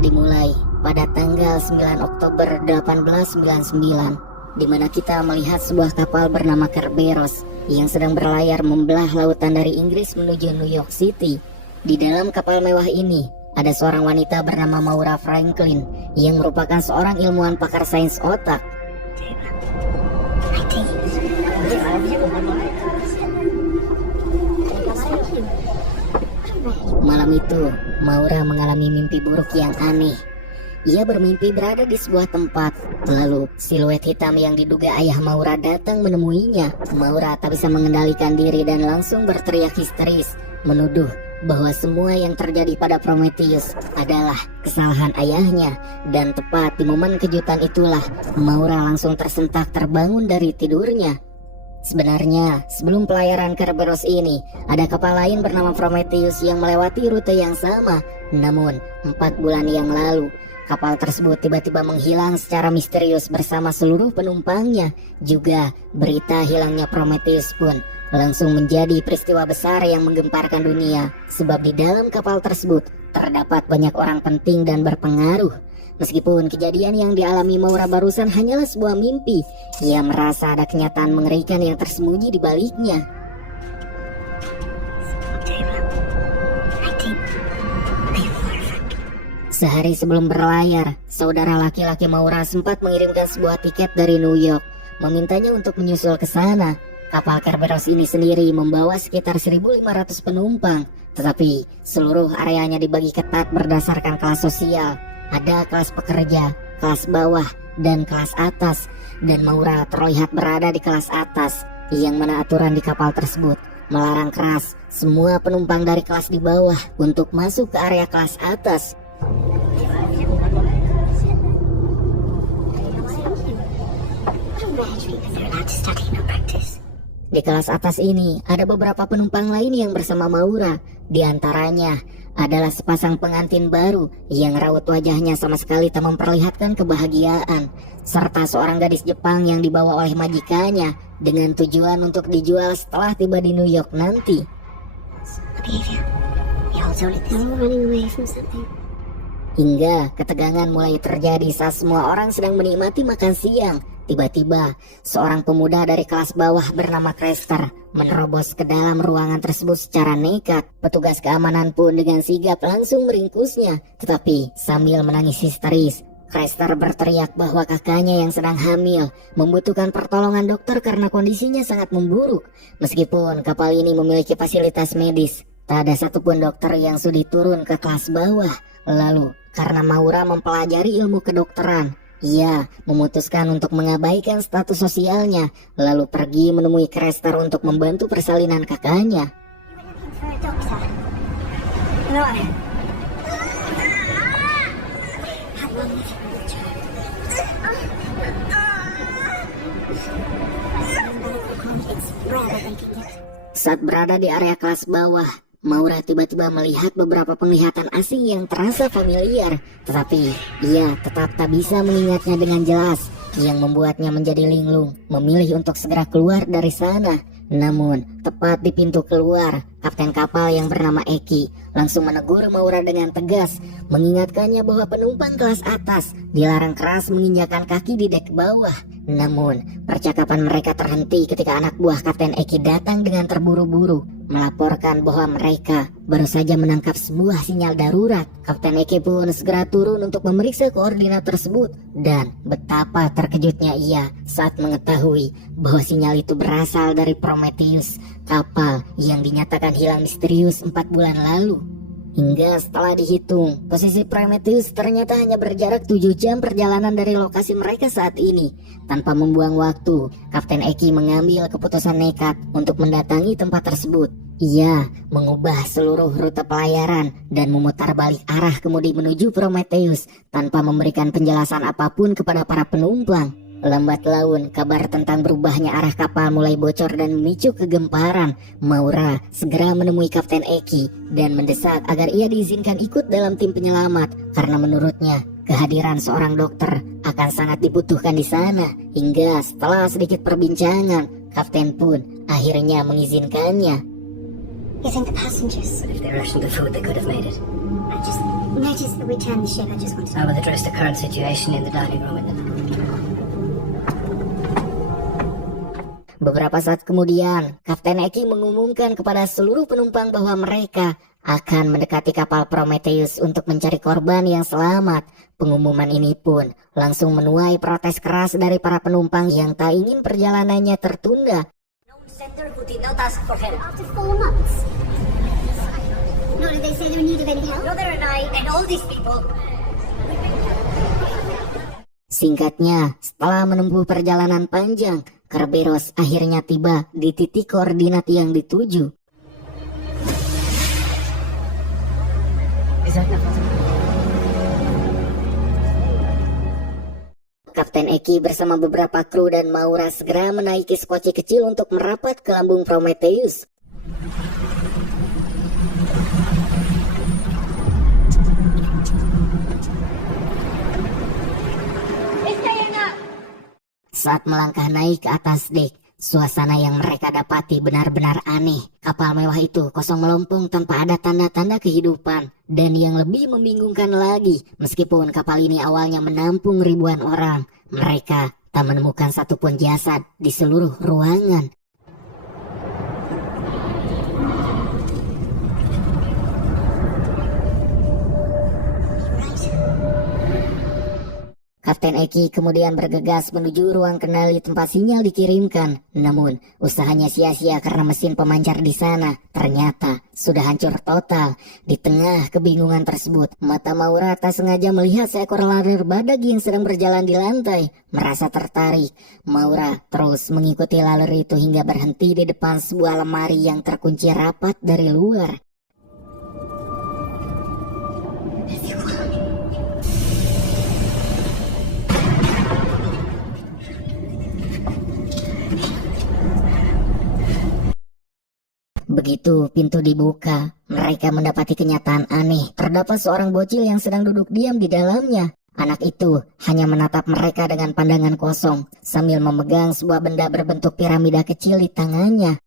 dimulai pada tanggal 9 Oktober 1899, di mana kita melihat sebuah kapal bernama Kerberos yang sedang berlayar membelah lautan dari Inggris menuju New York City. Di dalam kapal mewah ini, ada seorang wanita bernama Maura Franklin yang merupakan seorang ilmuwan pakar sains otak. Malam itu, Maura mengalami mimpi buruk yang aneh. Ia bermimpi berada di sebuah tempat. Lalu, siluet hitam yang diduga ayah Maura datang menemuinya. Maura tak bisa mengendalikan diri dan langsung berteriak histeris, menuduh bahwa semua yang terjadi pada Prometheus adalah kesalahan ayahnya. Dan tepat di momen kejutan itulah, Maura langsung tersentak terbangun dari tidurnya. Sebenarnya, sebelum pelayaran Kerberos ini, ada kapal lain bernama Prometheus yang melewati rute yang sama. Namun, 4 bulan yang lalu, kapal tersebut tiba-tiba menghilang secara misterius bersama seluruh penumpangnya. Juga, berita hilangnya Prometheus pun langsung menjadi peristiwa besar yang menggemparkan dunia. Sebab di dalam kapal tersebut, terdapat banyak orang penting dan berpengaruh. Meskipun kejadian yang dialami Maura barusan hanyalah sebuah mimpi, ia merasa ada kenyataan mengerikan yang tersembunyi di baliknya. Sehari sebelum berlayar, saudara laki-laki Maura sempat mengirimkan sebuah tiket dari New York, memintanya untuk menyusul ke sana. Kapal Kerberos ini sendiri membawa sekitar 1.500 penumpang, tetapi seluruh areanya dibagi ketat berdasarkan kelas sosial. Ada kelas pekerja, kelas bawah, dan kelas atas. Dan Maura terlihat berada di kelas atas, yang mana aturan di kapal tersebut melarang keras semua penumpang dari kelas di bawah untuk masuk ke area kelas atas. Di kelas atas ini ada beberapa penumpang lain yang bersama Maura. Di antaranya adalah sepasang pengantin baru yang raut wajahnya sama sekali tak memperlihatkan kebahagiaan, serta seorang gadis Jepang yang dibawa oleh majikannya dengan tujuan untuk dijual setelah tiba di New York nanti. Hingga ketegangan mulai terjadi saat semua orang sedang menikmati makan siang. Tiba-tiba, seorang pemuda dari kelas bawah bernama Crester menerobos ke dalam ruangan tersebut secara nekat. Petugas keamanan pun dengan sigap langsung meringkusnya. Tetapi sambil menangis histeris, Crester berteriak bahwa kakaknya yang sedang hamil membutuhkan pertolongan dokter karena kondisinya sangat memburuk. Meskipun kapal ini memiliki fasilitas medis, tak ada satupun dokter yang sudi turun ke kelas bawah. Lalu, karena Maura mempelajari ilmu kedokteran, ia memutuskan untuk mengabaikan status sosialnya, lalu pergi menemui Crester untuk membantu persalinan kakaknya. Saat berada di area kelas bawah, Maura tiba-tiba melihat beberapa penglihatan asing yang terasa familiar, tetapi ia tetap tak bisa mengingatnya dengan jelas, yang membuatnya menjadi linglung, memilih untuk segera keluar dari sana. Namun, tepat di pintu keluar, kapten kapal yang bernama Eki langsung menegur Maura dengan tegas, mengingatkannya bahwa penumpang kelas atas dilarang keras menginjakan kaki di dek bawah. Namun, percakapan mereka terhenti ketika anak buah Kapten Eki datang dengan terburu-buru, melaporkan bahwa mereka baru saja menangkap sebuah sinyal darurat. Kapten Eki pun segera turun untuk memeriksa koordinat tersebut, dan betapa terkejutnya ia saat mengetahui bahwa sinyal itu berasal dari Prometheus, kapal yang dinyatakan hilang misterius 4 bulan lalu. Hingga setelah dihitung, posisi Prometheus ternyata hanya berjarak 7 jam perjalanan dari lokasi mereka saat ini. Tanpa membuang waktu, Kapten Eki mengambil keputusan nekat untuk mendatangi tempat tersebut. Ia mengubah seluruh rute pelayaran dan memutar balik arah kemudi menuju Prometheus tanpa memberikan penjelasan apapun kepada para penumpang. Lambat laun, kabar tentang berubahnya arah kapal mulai bocor dan memicu kegemparan. Maura segera menemui Kapten Eki dan mendesak agar ia diizinkan ikut dalam tim penyelamat, karena menurutnya kehadiran seorang dokter akan sangat dibutuhkan di sana. Hingga setelah sedikit perbincangan, Kapten pun akhirnya mengizinkannya. You think the passengers, if they rationed the food, they could have made it? notice that we turned the ship. I just wanted to... I will address the current situation in the dining room. Beberapa saat kemudian, Kapten Eki mengumumkan kepada seluruh penumpang bahwa mereka akan mendekati kapal Prometheus untuk mencari korban yang selamat. Pengumuman ini pun langsung menuai protes keras dari para penumpang yang tak ingin perjalanannya tertunda. Center who did not ask for help. After 4 months. No, did they say they're in need of any help? Brother and I and all these people. Singkatnya, setelah menempuh perjalanan panjang, Kerberos akhirnya tiba di titik koordinat yang dituju. Kapten Eki bersama beberapa kru dan Maura segera menaiki skoci kecil untuk merapat ke lambung Prometheus. Saat melangkah naik ke atas dek, suasana yang mereka dapati benar-benar aneh. Kapal mewah itu kosong melompong tanpa ada tanda-tanda kehidupan. Dan yang lebih membingungkan lagi, meskipun kapal ini awalnya menampung ribuan orang, mereka tak menemukan satupun jasad di seluruh ruangan. Kapten Eki kemudian bergegas menuju ruang kendali tempat sinyal dikirimkan. Namun, usahanya sia-sia karena mesin pemancar di sana ternyata sudah hancur total. Di tengah kebingungan tersebut, mata Maura tak sengaja melihat seekor laler badak yang sedang berjalan di lantai. Merasa tertarik, Maura terus mengikuti laler itu hingga berhenti di depan sebuah lemari yang terkunci rapat dari luar. Begitu pintu dibuka, mereka mendapati kenyataan aneh. Terdapat seorang bocil yang sedang duduk diam di dalamnya. Anak itu hanya menatap mereka dengan pandangan kosong, sambil memegang sebuah benda berbentuk piramida kecil di tangannya.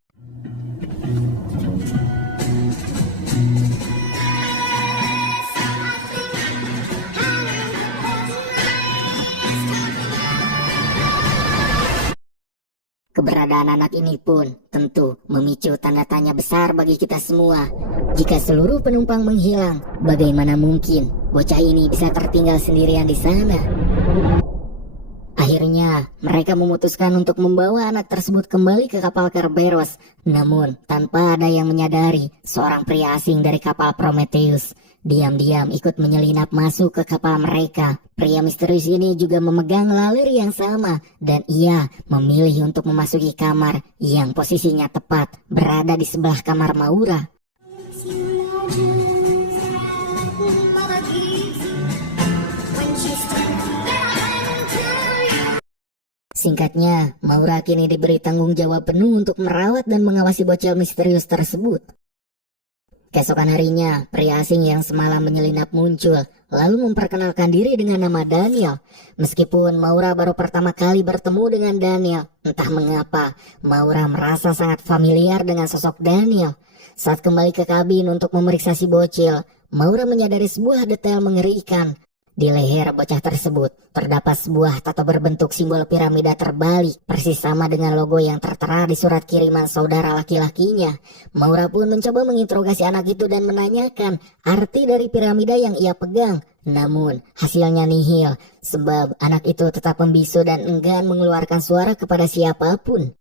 Keberadaan anak ini pun tentu memicu tanda tanya besar bagi kita semua. Jika seluruh penumpang menghilang, bagaimana mungkin bocah ini bisa tertinggal sendirian di sana? Akhirnya, mereka memutuskan untuk membawa anak tersebut kembali ke kapal Kerberos. Namun, tanpa ada yang menyadari, seorang pria asing dari kapal Prometheus diam-diam ikut menyelinap masuk ke kapal mereka. Pria misterius ini juga memegang laler yang sama, dan ia memilih untuk memasuki kamar yang posisinya tepat berada di sebelah kamar Maura. Singkatnya, Maura kini diberi tanggung jawab penuh untuk merawat dan mengawasi bocil misterius tersebut. Keesokan harinya, pria asing yang semalam menyelinap muncul, lalu memperkenalkan diri dengan nama Daniel. Meskipun Maura baru pertama kali bertemu dengan Daniel, entah mengapa Maura merasa sangat familiar dengan sosok Daniel. Saat kembali ke kabin untuk memeriksa si bocil, Maura menyadari sebuah detail mengerikan. Di leher bocah tersebut terdapat sebuah tato berbentuk simbol piramida terbalik, persis sama dengan logo yang tertera di surat kiriman saudara laki-lakinya. Maura pun mencoba menginterogasi anak itu dan menanyakan arti dari piramida yang ia pegang. Namun hasilnya nihil, sebab anak itu tetap membisu dan enggan mengeluarkan suara kepada siapapun.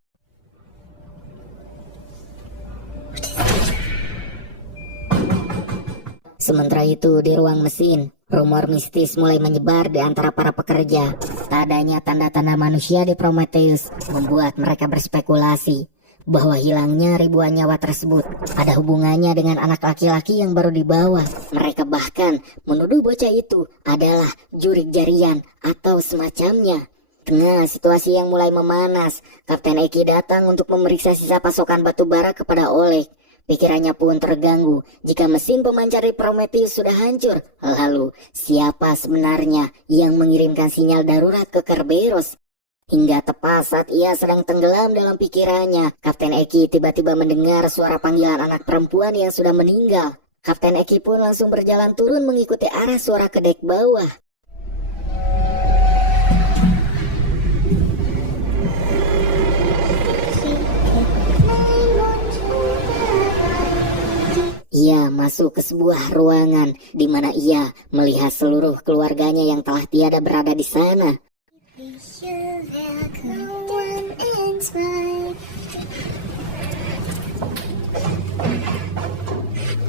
Sementara itu di ruang mesin, rumor mistis mulai menyebar di antara para pekerja. Tak adanya tanda-tanda manusia di Prometheus membuat mereka berspekulasi bahwa hilangnya ribuan nyawa tersebut ada hubungannya dengan anak laki-laki yang baru dibawa. Mereka bahkan menuduh bocah itu adalah jurik jarian atau semacamnya. Tengah situasi yang mulai memanas, Kapten Eki datang untuk memeriksa sisa pasokan batu bara kepada Oleg. Pikirannya pun terganggu jika mesin pemancar di Prometheus sudah hancur. Lalu, siapa sebenarnya yang mengirimkan sinyal darurat ke Kerberos? Hingga tepat saat ia sedang tenggelam dalam pikirannya, Kapten Eki tiba-tiba mendengar suara panggilan anak perempuan yang sudah meninggal. Kapten Eki pun langsung berjalan turun mengikuti arah suara ke dek bawah. Ia masuk ke sebuah ruangan di mana ia melihat seluruh keluarganya yang telah tiada berada di sana.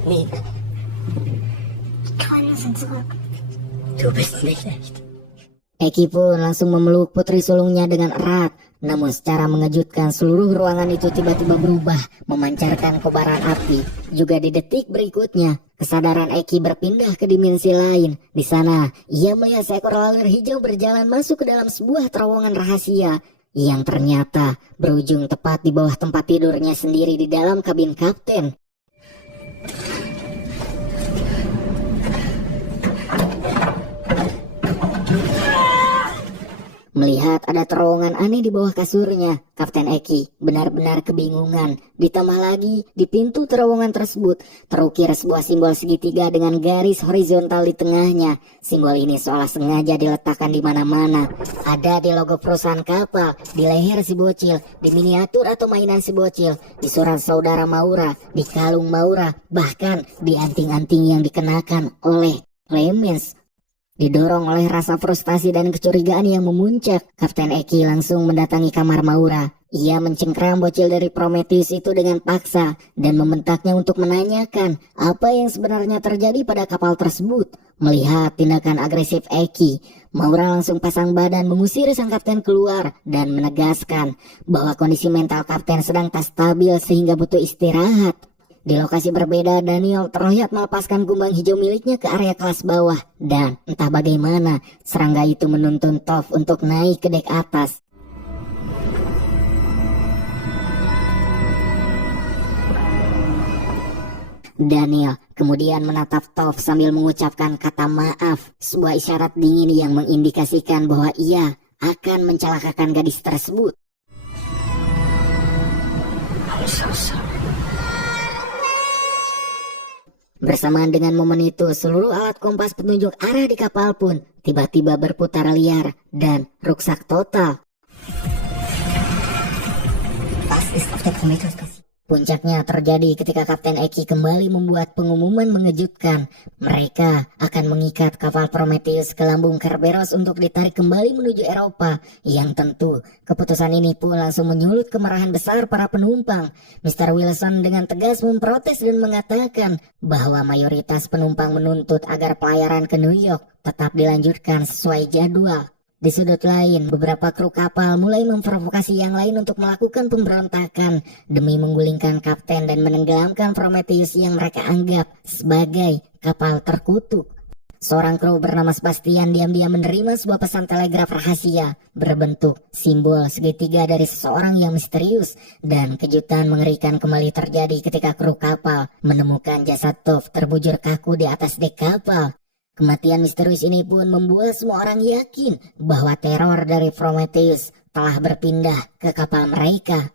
Nina. Keinen sind zurück. Du bist nicht echt. Eki pun langsung memeluk putri sulungnya dengan erat. Namun secara mengejutkan seluruh ruangan itu tiba-tiba berubah, memancarkan kobaran api. Juga di detik berikutnya, kesadaran Eki berpindah ke dimensi lain. Di sana, ia melihat seekor laler hijau berjalan masuk ke dalam sebuah terowongan rahasia yang ternyata berujung tepat di bawah tempat tidurnya sendiri di dalam kabin kapten. Melihat ada terowongan aneh di bawah kasurnya, Kapten Eki benar-benar kebingungan. Ditambah lagi, di pintu terowongan tersebut terukir sebuah simbol segitiga dengan garis horizontal di tengahnya. Simbol ini seolah sengaja diletakkan di mana-mana. Ada di logo perusahaan kapal, di leher si bocil, di miniatur atau mainan si bocil, di surat saudara Maura, di kalung Maura, bahkan di anting-anting yang dikenakan oleh Clemens. Didorong oleh rasa frustasi dan kecurigaan yang memuncak, Kapten Eki langsung mendatangi kamar Maura. Ia mencengkram bocil dari Prometheus itu dengan paksa dan membentaknya untuk menanyakan apa yang sebenarnya terjadi pada kapal tersebut. Melihat tindakan agresif Eki, Maura langsung pasang badan mengusir sang kapten keluar dan menegaskan bahwa kondisi mental kapten sedang tak stabil sehingga butuh istirahat. Di lokasi berbeda, Daniel terlihat melepaskan kumbang hijau miliknya ke area kelas bawah. Dan entah bagaimana, serangga itu menuntun Toph untuk naik ke dek atas. Daniel kemudian menatap Toph sambil mengucapkan kata maaf, sebuah isyarat dingin yang mengindikasikan bahwa ia akan mencelakakan gadis tersebut. I'm so sorry. Bersamaan dengan momen itu, seluruh alat kompas petunjuk arah di kapal pun tiba-tiba berputar liar dan rusak total. Was ist auf der Prometheus passiert? Puncaknya terjadi ketika Kapten Eki kembali membuat pengumuman mengejutkan. Mereka akan mengikat kapal Prometheus ke lambung Kerberos untuk ditarik kembali menuju Eropa. Yang tentu, keputusan ini pun langsung menyulut kemarahan besar para penumpang. Mr. Wilson dengan tegas memprotes dan mengatakan bahwa mayoritas penumpang menuntut agar pelayaran ke New York tetap dilanjutkan sesuai jadwal. Di sudut lain, beberapa kru kapal mulai memprovokasi yang lain untuk melakukan pemberontakan demi menggulingkan kapten dan menenggelamkan Prometheus yang mereka anggap sebagai kapal terkutuk. Seorang kru bernama Sebastian diam-diam menerima sebuah pesan telegraf rahasia berbentuk simbol segitiga dari seseorang yang misterius, dan kejutan mengerikan kembali terjadi ketika kru kapal menemukan jasad Toph terbujur kaku di atas dek kapal. Kematian misterius ini pun membuat semua orang yakin bahwa teror dari Prometheus telah berpindah ke kapal mereka.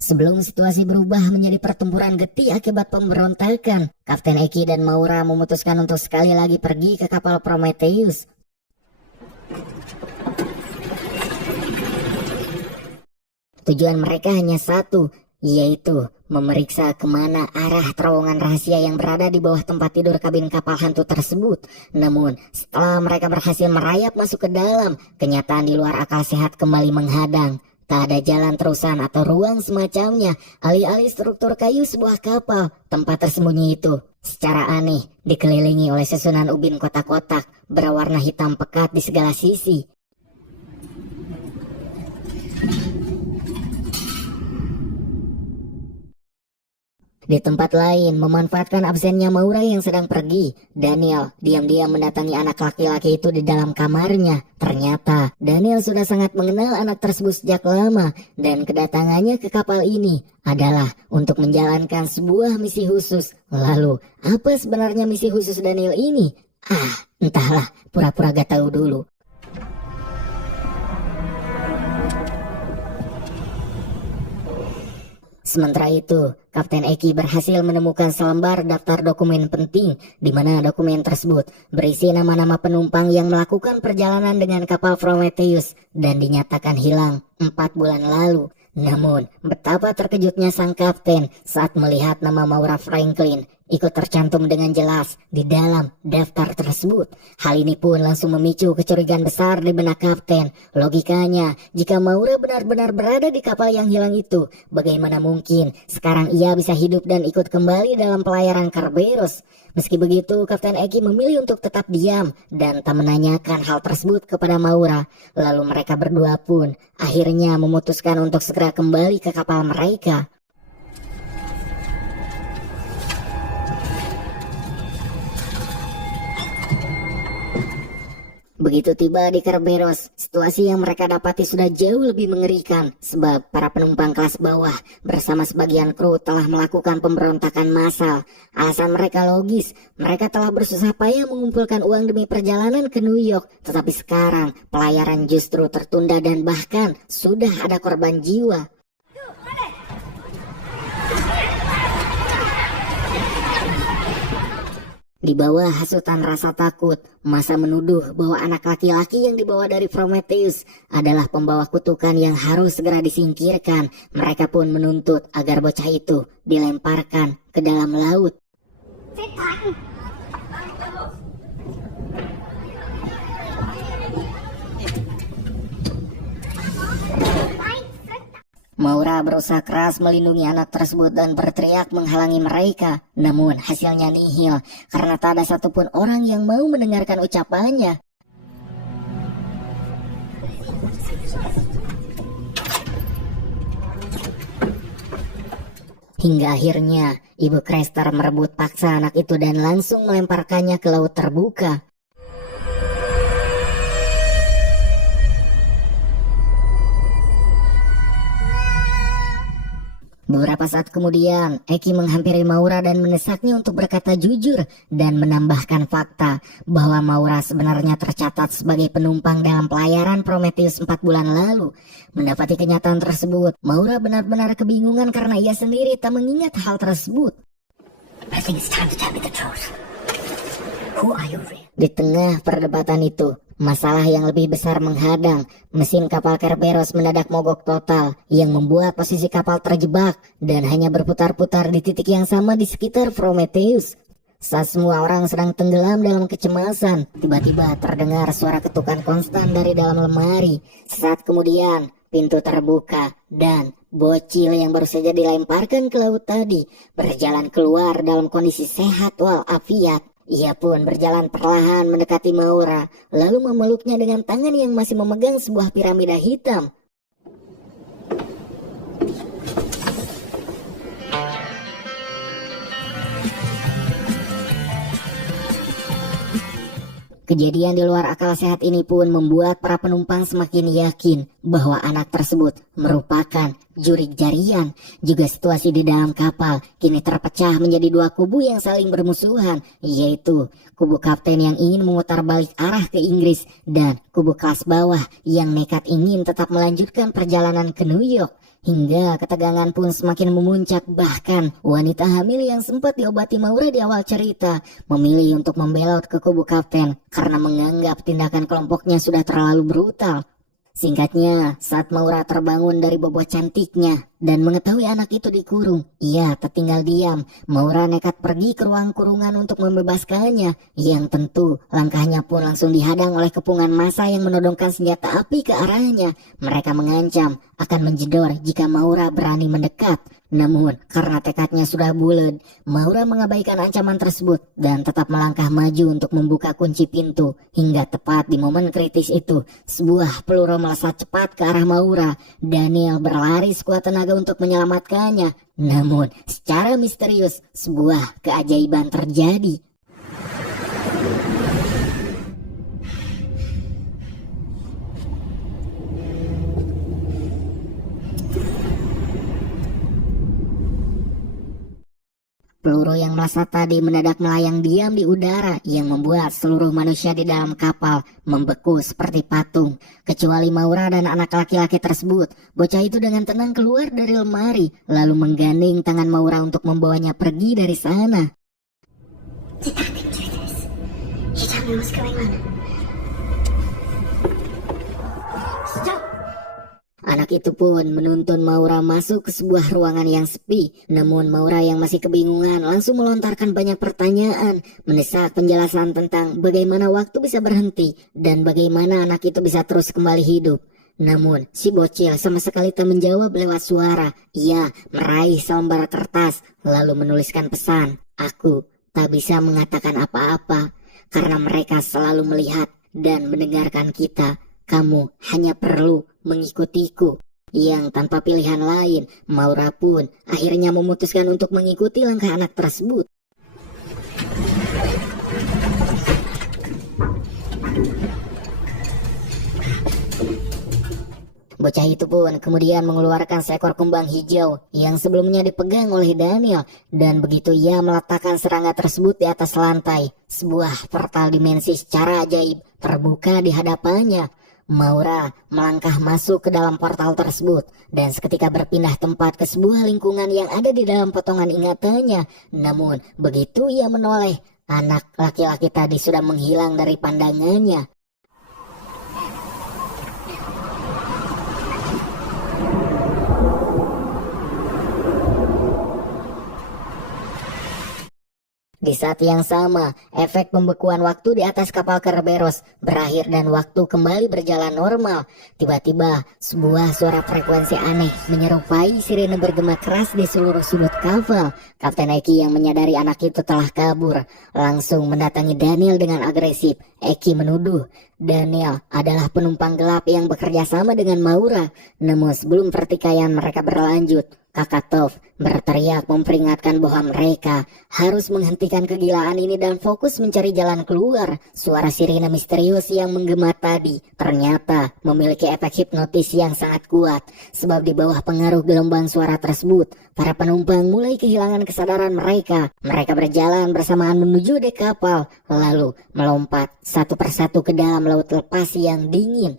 Sebelum situasi berubah menjadi pertempuran getih akibat pemberontakan, Kapten Eki dan Maura memutuskan untuk sekali lagi pergi ke kapal Prometheus. Tujuan mereka hanya satu, yaitu memeriksa kemana arah terowongan rahasia yang berada di bawah tempat tidur kabin kapal hantu tersebut. Namun, setelah mereka berhasil merayap masuk ke dalam, kenyataan di luar akal sehat kembali menghadang. Tak ada jalan terusan atau ruang semacamnya, alih-alih struktur kayu sebuah kapal. Tempat tersembunyi itu secara aneh dikelilingi oleh susunan ubin kotak-kotak berwarna hitam pekat di segala sisi. Di tempat lain, memanfaatkan absennya Maura yang sedang pergi, Daniel diam-diam mendatangi anak laki-laki itu di dalam kamarnya. Ternyata, Daniel sudah sangat mengenal anak tersebut sejak lama, dan kedatangannya ke kapal ini adalah untuk menjalankan sebuah misi khusus. Lalu, apa sebenarnya misi khusus Daniel ini? Entahlah, pura-pura gak tahu dulu. Sementara itu, Kapten Eki berhasil menemukan selembar daftar dokumen penting di mana dokumen tersebut berisi nama-nama penumpang yang melakukan perjalanan dengan kapal Prometheus dan dinyatakan hilang 4 bulan lalu. Namun, betapa terkejutnya sang kapten saat melihat nama Maura Franklin ikut tercantum dengan jelas di dalam daftar tersebut. Hal ini pun langsung memicu kecurigaan besar di benak kapten. Logikanya, jika Maura benar-benar berada di kapal yang hilang itu, bagaimana mungkin sekarang ia bisa hidup dan ikut kembali dalam pelayaran Kerberos? Meski begitu, Kapten Eki memilih untuk tetap diam dan tak menanyakan hal tersebut kepada Maura. Lalu mereka berdua pun akhirnya memutuskan untuk segera kembali ke kapal mereka. Begitu tiba di Kerberos, situasi yang mereka dapati sudah jauh lebih mengerikan sebab para penumpang kelas bawah bersama sebagian kru telah melakukan pemberontakan massal. Alasan mereka logis, mereka telah bersusah payah mengumpulkan uang demi perjalanan ke New York, tetapi sekarang pelayaran justru tertunda dan bahkan sudah ada korban jiwa. Di bawah hasutan rasa takut, masa menuduh bahwa anak laki-laki yang dibawa dari Prometheus adalah pembawa kutukan yang harus segera disingkirkan. Mereka pun menuntut agar bocah itu dilemparkan ke dalam laut. Maura berusaha keras melindungi anak tersebut dan berteriak menghalangi mereka. Namun hasilnya nihil karena tak ada satupun orang yang mau mendengarkan ucapannya. Hingga akhirnya Ibu Crester merebut paksa anak itu dan langsung melemparkannya ke laut terbuka. Beberapa saat kemudian, Eki menghampiri Maura dan mendesaknya untuk berkata jujur dan menambahkan fakta bahwa Maura sebenarnya tercatat sebagai penumpang dalam pelayaran Prometheus 4 bulan lalu. Mendapati kenyataan tersebut, Maura benar-benar kebingungan karena ia sendiri tak mengingat hal tersebut. I think it's time to tell me the truth. Who are you really? Di tengah perdebatan itu, masalah yang lebih besar menghadang. Mesin kapal Kerberos mendadak mogok total yang membuat posisi kapal terjebak dan hanya berputar-putar di titik yang sama di sekitar Prometheus. Saat semua orang sedang tenggelam dalam kecemasan, tiba-tiba terdengar suara ketukan konstan dari dalam lemari. Sesaat kemudian, pintu terbuka dan bocil yang baru saja dilemparkan ke laut tadi berjalan keluar dalam kondisi sehat walafiat. Ia pun berjalan perlahan mendekati Maura, lalu memeluknya dengan tangan yang masih memegang sebuah piramida hitam. Kejadian di luar akal sehat ini pun membuat para penumpang semakin yakin bahwa anak tersebut merupakan jurik jarian. Juga situasi di dalam kapal kini terpecah menjadi dua kubu yang saling bermusuhan, yaitu kubu kapten yang ingin memutar balik arah ke Inggris dan kubu kelas bawah yang nekat ingin tetap melanjutkan perjalanan ke New York. Hingga ketegangan pun semakin memuncak, bahkan wanita hamil yang sempat diobati Maura di awal cerita memilih untuk membelot ke kubu kapten karena menganggap tindakan kelompoknya sudah terlalu brutal. Singkatnya, saat Maura terbangun dari bobot cantiknya dan mengetahui anak itu dikurung, ia tertinggal diam. Maura nekat pergi ke ruang kurungan untuk membebaskannya, yang tentu langkahnya pun langsung dihadang oleh kepungan massa yang menodongkan senjata api ke arahnya. Mereka mengancam akan menjedor jika Maura berani mendekat. Namun, karena tekadnya sudah bulat, Maura mengabaikan ancaman tersebut dan tetap melangkah maju untuk membuka kunci pintu. Hingga tepat di momen kritis itu, sebuah peluru melesat cepat ke arah Maura. Daniel berlari sekuat tenaga untuk menyelamatkannya. Namun, secara misterius, sebuah keajaiban terjadi. Peluru yang melesat tadi mendadak melayang diam di udara yang membuat seluruh manusia di dalam kapal membeku seperti patung. Kecuali Maura dan anak laki-laki tersebut. Bocah itu dengan tenang keluar dari lemari lalu menggandeng tangan Maura untuk membawanya pergi dari sana. Did nothing do this. You tell me what's going on. Stop! Anak itu pun menuntun Maura masuk ke sebuah ruangan yang sepi. Namun Maura yang masih kebingungan langsung melontarkan banyak pertanyaan, mendesak penjelasan tentang bagaimana waktu bisa berhenti dan bagaimana anak itu bisa terus kembali hidup. Namun si bocil sama sekali tak menjawab lewat suara. Ia meraih selembar kertas lalu menuliskan pesan. Aku tak bisa mengatakan apa-apa karena mereka selalu melihat dan mendengarkan kita. Kamu hanya perlu mengikutiku. Yang tanpa pilihan lain, Maura pun akhirnya memutuskan untuk mengikuti langkah anak tersebut. Bocah itu pun kemudian mengeluarkan seekor kembang hijau yang sebelumnya dipegang oleh Daniel, dan begitu ia meletakkan serangga tersebut di atas lantai, sebuah portal dimensi secara ajaib terbuka di hadapannya. Maura melangkah masuk ke dalam portal tersebut dan seketika berpindah tempat ke sebuah lingkungan yang ada di dalam potongan ingatannya. Namun begitu ia menoleh, anak laki-laki tadi sudah menghilang dari pandangannya. Di saat yang sama, efek pembekuan waktu di atas kapal Kerberos berakhir dan waktu kembali berjalan normal. Tiba-tiba, sebuah suara frekuensi aneh menyerupai sirene bergema keras di seluruh sudut kapal. Kapten Eki yang menyadari anak itu telah kabur, langsung mendatangi Daniel dengan agresif. Eki menuduh Daniel adalah penumpang gelap yang bekerja sama dengan Maura. Namun sebelum pertikaian mereka berlanjut, Kakak Toph berteriak memperingatkan bahwa mereka harus menghentikan kegilaan ini dan fokus mencari jalan keluar. Suara sirine misterius yang menggema tadi ternyata memiliki efek hipnotis yang sangat kuat. Sebab di bawah pengaruh gelombang suara tersebut, para penumpang mulai kehilangan kesadaran mereka. Mereka berjalan bersamaan menuju dek kapal, lalu melompat satu persatu ke dalam laut lepas yang dingin.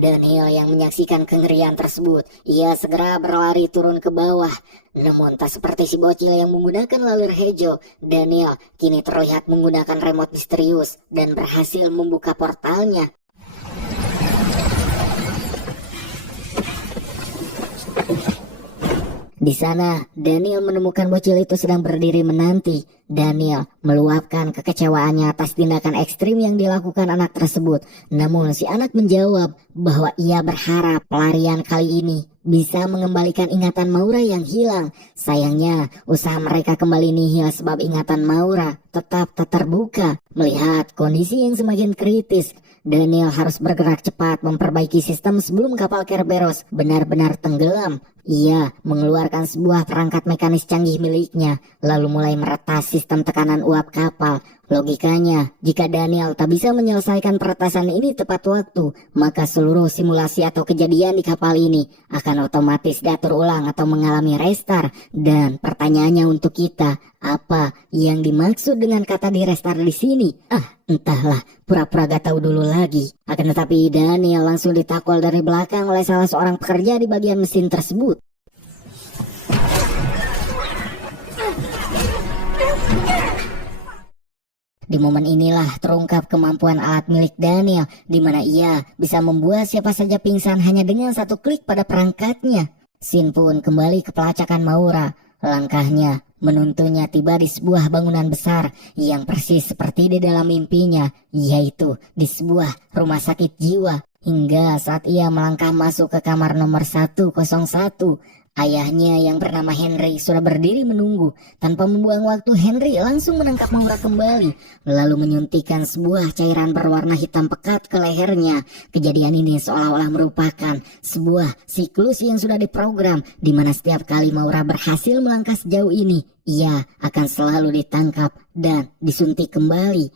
Daniel yang menyaksikan kengerian tersebut, ia segera berlari turun ke bawah. Namun tak seperti si bocil yang menggunakan lalur hijau, Daniel kini terlihat menggunakan remote misterius dan berhasil membuka portalnya. Di sana, Daniel menemukan bocil itu sedang berdiri menanti. Daniel meluapkan kekecewaannya atas tindakan ekstrim yang dilakukan anak tersebut. Namun si anak menjawab bahwa ia berharap pelarian kali ini bisa mengembalikan ingatan Maura yang hilang. Sayangnya, usaha mereka kembali nihil sebab ingatan Maura tetap tak terbuka. Melihat kondisi yang semakin kritis, Daniel harus bergerak cepat memperbaiki sistem sebelum kapal Kerberos benar-benar tenggelam. Ia mengeluarkan sebuah perangkat mekanis canggih miliknya, lalu mulai meretas sistem tekanan uap kapal. Logikanya, jika Daniel tak bisa menyelesaikan peretasan ini tepat waktu, maka seluruh simulasi atau kejadian di kapal ini akan otomatis diatur ulang atau mengalami restart. Dan pertanyaannya untuk kita, apa yang dimaksud dengan kata di restart di sini? Entahlah, pura-pura gak tahu dulu lagi. Akan tetapi Daniel langsung ditakol dari belakang oleh salah seorang pekerja di bagian mesin tersebut. Di momen inilah terungkap kemampuan alat milik Daniel, di mana ia bisa membuat siapa saja pingsan hanya dengan satu klik pada perangkatnya. Sin pun kembali ke pelacakan Maura. Langkahnya menuntunnya tiba di sebuah bangunan besar yang persis seperti di dalam mimpinya, yaitu di sebuah rumah sakit jiwa. Hingga saat ia melangkah masuk ke kamar nomor 101, Ayahnya yang bernama Henry sudah berdiri menunggu. Tanpa membuang waktu, Henry langsung menangkap Maura kembali, lalu menyuntikkan sebuah cairan berwarna hitam pekat ke lehernya. Kejadian ini seolah-olah merupakan sebuah siklus yang sudah diprogram, di mana setiap kali Maura berhasil melangkah sejauh ini, ia akan selalu ditangkap dan disuntik kembali.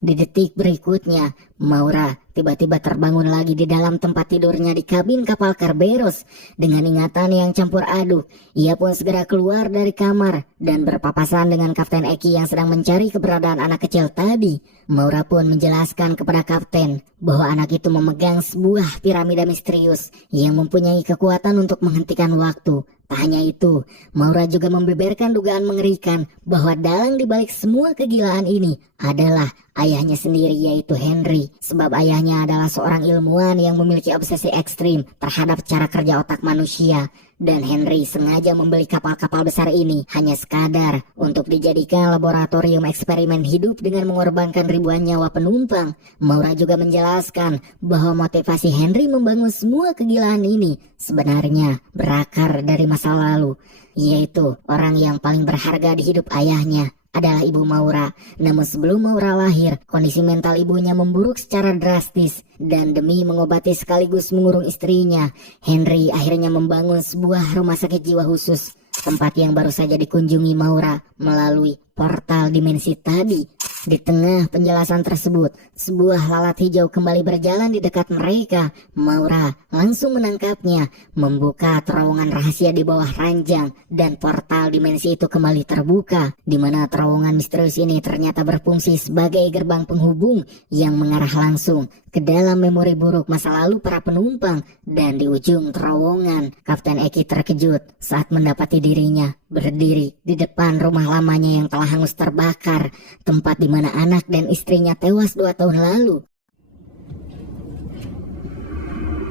Di detik berikutnya, Maura tiba-tiba terbangun lagi di dalam tempat tidurnya di kabin kapal Kerberos. Dengan ingatan yang campur aduk, ia pun segera keluar dari kamar dan berpapasan dengan Kapten Eki yang sedang mencari keberadaan anak kecil tadi. Maura pun menjelaskan kepada Kapten bahwa anak itu memegang sebuah piramida misterius yang mempunyai kekuatan untuk menghentikan waktu. Tak hanya itu, Maura juga membeberkan dugaan mengerikan bahwa dalang dibalik semua kegilaan ini adalah ayahnya sendiri, yaitu Henry. Sebab ayahnya adalah seorang ilmuwan yang memiliki obsesi ekstrim terhadap cara kerja otak manusia. Dan Henry sengaja membeli kapal-kapal besar ini hanya sekadar untuk dijadikan laboratorium eksperimen hidup dengan mengorbankan ribuan nyawa penumpang. Maura juga menjelaskan bahwa motivasi Henry membangun semua kegilaan ini sebenarnya berakar dari masa lalu, yaitu orang yang paling berharga di hidup ayahnya adalah ibu Maura. Namun sebelum Maura lahir, kondisi mental ibunya memburuk secara drastis, dan demi mengobati sekaligus mengurung istrinya, Henry akhirnya membangun sebuah rumah sakit jiwa khusus, tempat yang baru saja dikunjungi Maura melalui portal dimensi tadi. Di tengah penjelasan tersebut, sebuah lalat hijau kembali berjalan di dekat mereka. Maura langsung menangkapnya, membuka terowongan rahasia di bawah ranjang, dan portal dimensi itu kembali terbuka, di mana terowongan misterius ini ternyata berfungsi sebagai gerbang penghubung yang mengarah langsung ke dalam memori buruk masa lalu para penumpang. Dan di ujung terowongan, Kapten Eki terkejut saat mendapati dirinya berdiri di depan rumah lamanya yang telah hangus terbakar, tempat di mana anak dan istrinya tewas 2 tahun lalu.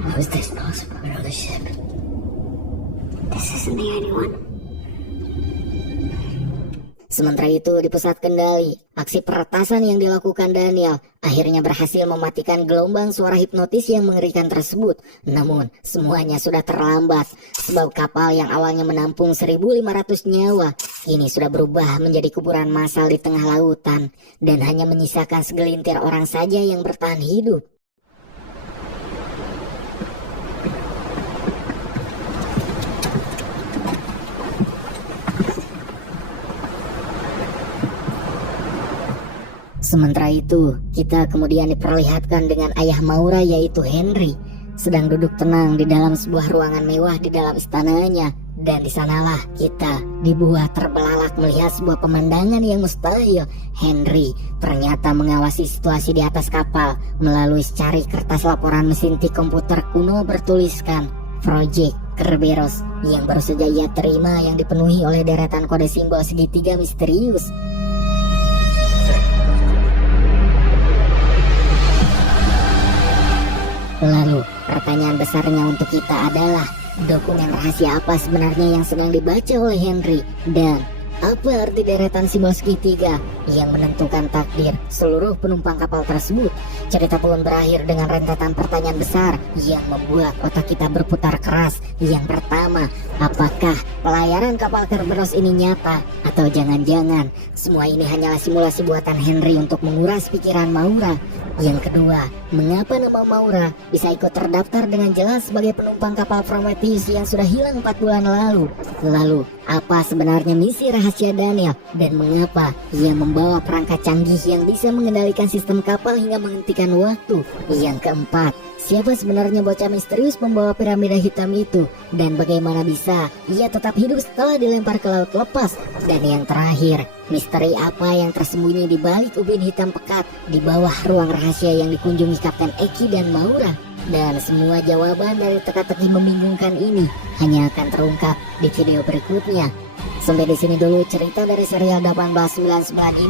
How is this possible on the ship? This isn't the only one. Sementara itu di pusat kendali, aksi peretasan yang dilakukan Daniel akhirnya berhasil mematikan gelombang suara hipnotis yang mengerikan tersebut. Namun semuanya sudah terlambat, sebab kapal yang awalnya menampung 1.500 nyawa kini sudah berubah menjadi kuburan massal di tengah lautan, dan hanya menyisakan segelintir orang saja yang bertahan hidup. Sementara itu, kita kemudian diperlihatkan dengan ayah Maura, yaitu Henry, sedang duduk tenang di dalam sebuah ruangan mewah di dalam istananya. Dan di sanalah kita dibuat terbelalak melihat sebuah pemandangan yang mustahil. Henry ternyata mengawasi situasi di atas kapal melalui secari kertas laporan mesin tik komputer kuno bertuliskan Project Kerberos yang baru saja ia terima, yang dipenuhi oleh deretan kode simbol segitiga misterius. Lalu, pertanyaan besarnya untuk kita adalah, dokumen rahasia apa sebenarnya yang sedang dibaca oleh Henry? Dan apa arti deretan simbol segitiga yang menentukan takdir seluruh penumpang kapal tersebut? Cerita pun berakhir dengan rentetan pertanyaan besar yang membuat otak kita berputar keras. Yang pertama, apakah pelayaran kapal Kerberos ini nyata? Atau jangan-jangan semua ini hanyalah simulasi buatan Henry untuk menguras pikiran Maura? Yang kedua, mengapa nama Maura bisa ikut terdaftar dengan jelas sebagai penumpang kapal Prometheus yang sudah hilang 4 bulan lalu? Lalu, apa sebenarnya misi rahasia Daniel? Dan mengapa ia membawa perangkat canggih yang bisa mengendalikan sistem kapal hingga menghentikan waktu? Yang keempat, siapa sebenarnya bocah misterius pembawa piramida hitam itu? Dan bagaimana bisa ia tetap hidup setelah dilempar ke laut lepas? Dan yang terakhir, misteri apa yang tersembunyi di balik ubin hitam pekat di bawah ruang rahasia yang dikunjungi Kapten Eki dan Maura? Dan semua jawaban dari teka-teki membingungkan ini hanya akan terungkap di video berikutnya. Sampai di sini dulu cerita dari serial 1899 ini.